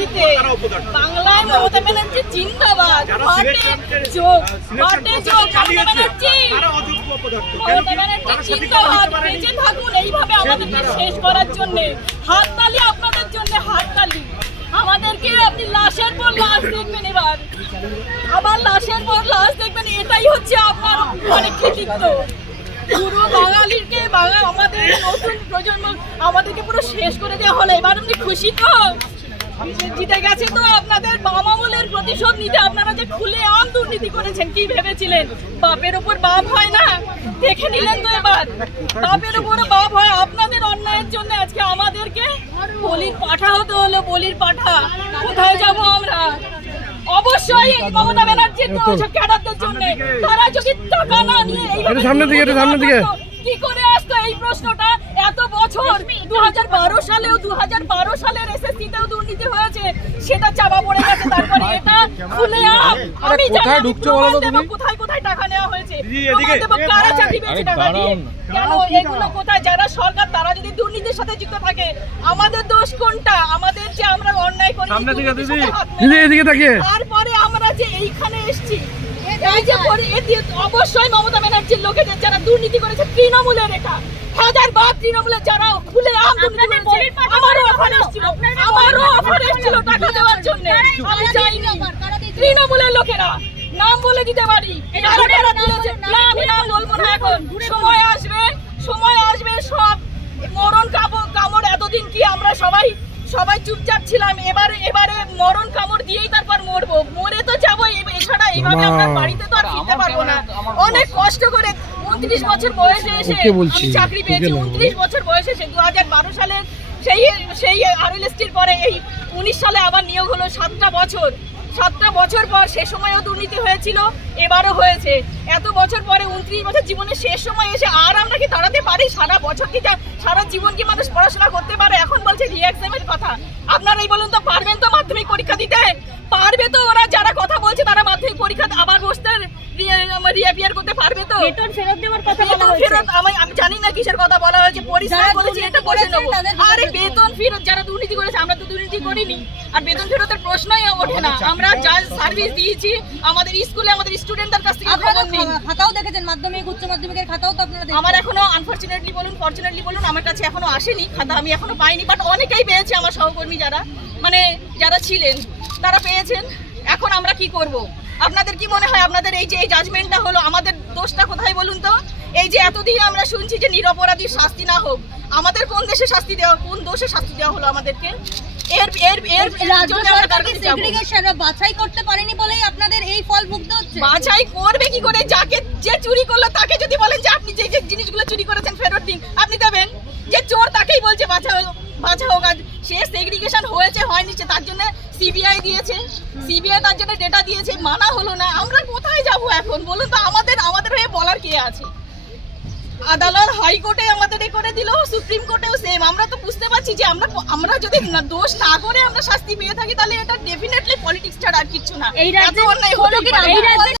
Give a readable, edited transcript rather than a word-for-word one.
রাজনীতিতে বাংলায় মমতা ব্যানার্জি জিন্দাবাদ। মমতা ব্যানার্জি জিন্দাবাদ। বেঁচে থাকুন এইভাবে আমাদেরকে শেষ করার জন্য। হাততালি আপনাদের জন্য, হাততালি। আমাদেরকে আপনি লাশের পর লাশ দেখবেন, এবার আবার লাশের পর লাশ দেখবেন। এটাই হচ্ছে আপনার অনেক কৃতিত্ব। পুরো বাঙালিকে আমাদের নতুন প্রজন্ম আমাদেরকে পুরো শেষ করে দেওয়া হলো। এবার আপনি খুশি তো? জিতে গেছে তো? আপনাদের বাম আমলের প্রতিশোধ নিতে আপনারা যে খুলে আম দুর্নীতি করেছেন, কি ভেবেছিলেন বাপের উপর বাপ হয় না? দেখে নিলেন তো এবার বাপের উপরে বাপ হয়। আপনাদের অন্যায়ের জন্য আজকে আমাদেরকে বলির পাঠা হতে হলো, বলির পাঠা। কোথায় যাব আমরা? অবশ্যই মমতা ব্যানার্জির ক্যাডারদের জন্য। তারা যদি টাকা না নিয়ে সামনে দিকে কি করে আসতো এই প্রশ্নটা এত বছর? 2012 সালের এসএসসিতেও দুর্নীতি হয়েছে, সেটা চাপা পড়ে গেছে। তারপরে এটা খুলে আমি কোথায় ঢুকছো বলো তো তুমি? কোথায় কোথায় টাকা নেওয়া হয়েছে, কারা চাকরি পেয়েছে টাকা দিয়ে? কেন এগুলো কোথায়? যারা সরকার তারা যদি দুর্নীতির সাথে যুক্ত থাকে, আমাদের দোষ কোনটা? আমাদের যে আমরা অন্যায় করি, তারপরে আমরা যে এইখানে এসেছি, এই যে অবশ্যই মমতা ব্যানার্জির লোকেদের যারা দুর্নীতি করেছে, তৃণমূলের এটা হাজার বার তৃণমূলের যারা খুলে আমারও অফার এসেছিল টাকা দেওয়ার জন্য, আমি চাইনি। তৃণমূলের লোকেরা নাম বলে দিতে পারি, আমি নাম বলবো না এখন। সময় আসবে সব মরণ কামড়। এতদিন কি আমরা সবাই চুপচাপ ছিলাম? এবারে মরণ কামড় দিয়েই তারপর মরবো। মরে তো যাবো, এছাড়া এইভাবে আমরা বাড়িতে তো আর ফিরতে পারবো না। অনেক কষ্ট করে 29 বছর বয়সে এসে আমি চাকরি পেয়েছি। 29 বছর বয়সে এসে 2012 সালের সেই আরএলএসটির পরে এই 19 সালে আবার নিয়োগ হলো। 7টা বছর পর, সে সময়ও দুর্নীতি হয়েছিল, এবারও হয়েছে। এত বছর পরে 29 বছর জীবনের শেষ সময় এসে আর আমরা কি দাঁড়াতে পারি? সারা বছর কি সারা জীবন কি মানুষ পড়াশোনা করতে পারে? এখন বলছে রিএক্সামের কথা। আপনারাই বলুন তো, পারবেন তো মাধ্যমিক পরীক্ষা দিতে? পারবে তো? ওরা যারা কথা বলছে তারা মাধ্যমিক পরীক্ষা আবার বসতে রিঅ্যাপিয়ার করতে পারবে তো? বেতন ফেরত দেওয়ার কথা বলা হয়েছে। আমি জানি না কিসের কথা বলা হয়েছে। পরিষ্কার বলেছি এটা করে নেব। আরে বেতন ফেরত যারা দুর্নীতি করেছে, আমরা তো দুর্নীতি করিনি। আর বেতন ফেরতের প্রশ্নই ওঠে না। আমরা যা সার্ভিস দিয়েছি আমাদের স্কুলে, আমাদের স্টুডেন্টদের কাছ থেকে খবর নিন। খাতাও দেখেছেন, মাধ্যমিক উচ্চ মাধ্যমিকের খাতাও তো আপনারা দেখেন। আমার এখনো আনফরচুনেটলি বলুন, ফরচুনেটলি বলুন, আমার কাছে এখনো আসেনি খাতা, আমি এখনো পাইনি। বাট অনেকেই পেয়েছে, আমার সহকর্মী যারা ছিলেন তারা পেয়েছেন। এখন আমরা কি করব? আপনাদের কি মনে হয় আপনাদের এই যে এই জাজমেন্টটা হলো, আমাদের দোষটা কোথায় বলুন তো? এই যে এতদিন আমরা শুনছি যে নিরপরাধীর শাস্তি না হোক, আমাদের কোন দোষে শাস্তি দেওয়া হলো আমাদেরকে? বাছাই করতে পারেনি বলেই আপনাদের এই ফল ভুগতে হচ্ছে। বাছাই করবে কি করে? যে চুরি করলো তাকে যদি বলেন যে আপনি যে জিনিসগুলো চুরি করেছেন ফেরত দিন, আপনি দেবেন? যে চোর তাকেই বলছে বাছা হোক। সে সেগ্রিগেশন হয়েছে হয়নি তার জন্য সিবিআই দিয়েছে, সিবিআই তার জন্য ডেটা দিয়েছে, মানা হলো না। আমরা কোথায় যাব এখন বলুন তো? আমাদের হয়ে বলার কে আছে? আদালত হাইকোর্টে আমাদের করে দিল, সুপ্রিম কোর্টেও সেম। আমরা তো বুঝতে পারছি যে আমরা যদি দোষ না করে আমরা শাস্তি পেয়ে থাকি, তাহলে এটা ডেফিনেটলি পলিটিক্স ছাড়া আর কিছু না। এই রাজ্যে